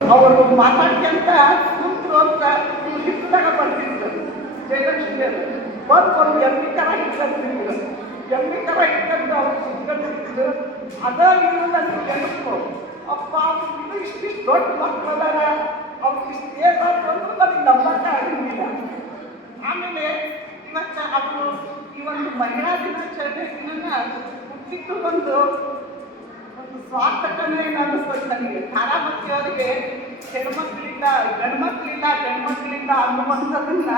ಅವರು ಮಾತಾಡ್ಕೊಂತ ಕೂತ್ರು ಅಂತ ನೀವು ಹಿತ್ತದಾಗ ಬರ್ತಿದ್ರು ಜಯಲಕ್ಷ್ಮಿಯರು ಒಂದು ಎಮ್ಮಿ ಥರ ಇಟ್ಕೊಂಡಿದ್ರು. ಎಮ್ಮಿ ಥರ ಇಟ್ಕೊಂಡು ಅವ್ರು ಕುತ್ಕೊಂಡಿದ್ರು. ಅದ ನೀವು ನನಗೆ ನೆನಪು. ಅಪ್ಪ ಇದು ಇಷ್ಟಿಷ್ಟು ದೊಡ್ಡ ಮಕ್ಕಳದಾರ, ಅವ್ರು ಇಷ್ಟು ಏನಾದ್ರು ಅಂದ್ರೂ ನನಗೆ ನಂಬಕ್ಕೆ ಆಗಿಲ್ಲ. ಆಮೇಲೆ ಇವತ್ತು ಅವರು ಈ ಒಂದು ಮಹಿಳಾ ದಿನಾಚರಣೆ ದಿನ ಹುಟ್ಟಿದ್ದು ಒಂದು ಸ್ವಾರ್ಥಕನೇ ಅನ್ನಿಸ್ತದೆ ನನಗೆ. ತಾರಾಮತಿ ಅವರಿಗೆ ಹೆಣ್ಮಕ್ಳಿಂದ ಗಂಡ್ಮಕ್ಳಿಂದ ಅನ್ನುವಂಥದನ್ನ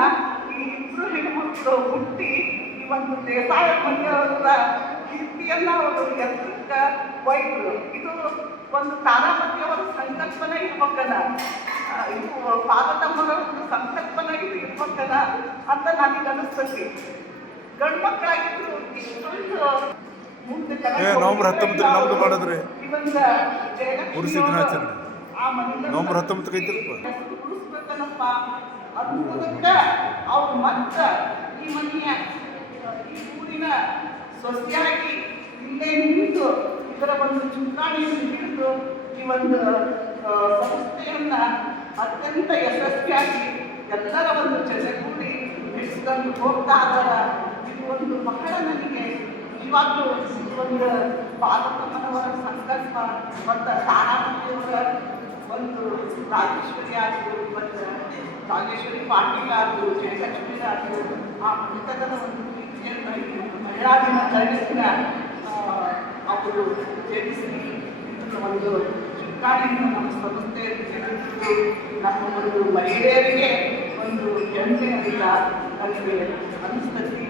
ಈ ಇಬ್ಬರು ಹೆಣ್ಮಕ್ಳು ಹುಟ್ಟಿ ಈ ಒಂದು ದೇಸಾಯ ಮನೆಯವರ ಕೀರ್ತಿಯನ್ನ ಅವರು ಎತ್ತಕ್ಕೆ ಒಯ್ದರು. ಇದು ಒಂದು ತಾರಾಮತಿಯವರ ಸಂಕಲ್ಪನೆ ಇರ್ಬೇಕಲ್ಲ, ಇದು ಪಾರ್ವತಮ್ಮನ ಒಂದು ಸಂಕಲ್ಪನೆ ಇದು ಇರ್ಬೇಕಲ್ಲ ಅಂತ ನನಗೆ ಅನಿಸ್ತದೆ. ಗಂಡ್ಮಕ್ಳಾಗಿದ್ರು ಇಷ್ಟೊಂದು ನವೆಂಬರ್ 19 ನಮ್ದು ಮಾಡಿದ್ರಿ ಪುರುಷ ದಿನಾಚರಣೆ ನವೆಂಬರ್ 19 ಐತಿರಪ್ಪ. ಅದಕ್ಕೆ ಅವ್ರು ಮತ್ತೆ ಈ ಮನೆಯ ಈ ಊರಿನ ಸೊಸೆಯಾಗಿ ಇಲ್ಲೇ ನಿಂತು ಇದರ ಒಂದು ಚುಕ್ಕಾಣಿಯನ್ನು ಹಿಡಿದು ಈ ಒಂದು ಸಂಸ್ಥೆಯನ್ನ ಅತ್ಯಂತ ಯಶಸ್ವಿಯಾಗಿ ಎಲ್ಲರ ಒಂದು ಜೊತೆಗೂಡಿ ನಡೆಸಿಕೊಂಡು ಹೋಗ್ತಾ ಇದ್ದಾರ. ಇದು ಒಂದು ಬಹಳ ನನಗೆ ಇವಾಗಲೂ ಒಂದು ಪಾರ್ವತಮ್ಮನವರ ಸಂಕಲ್ಪ ಮತ್ತು ತಾರಾಮತಿಯವರ ಒಂದು ರಾಜೇಶ್ವರಿ ಆದರು ಮತ್ತು ರಾಜೇಶ್ವರಿ ಪಾಟೀಲ್ ಆದರು, ಜಯಲಕ್ಷ್ಮಿ ಆದರು, ಆ ಮನೆತನದ ಒಂದು ಪ್ರೀತಿಯನ್ನು ಮಹಿಳಾ ದಿನಾಚರಣೆಯ ಅವರು ಜನಿಸಿ ಒಂದು ಚುಕ್ಕಾಣಿಯನ್ನು ನಮ್ಮ ಸಂಸ್ಥೆಯಲ್ಲಿ ಜನಿಸಿದ್ದು ನಮ್ಮ ಒಂದು ಮಹಿಳೆಯರಿಗೆ ಒಂದು ಹೆಮ್ಮೆ ಅಂತ ನನಗೆ ಅನಿಸ್ತದೆ.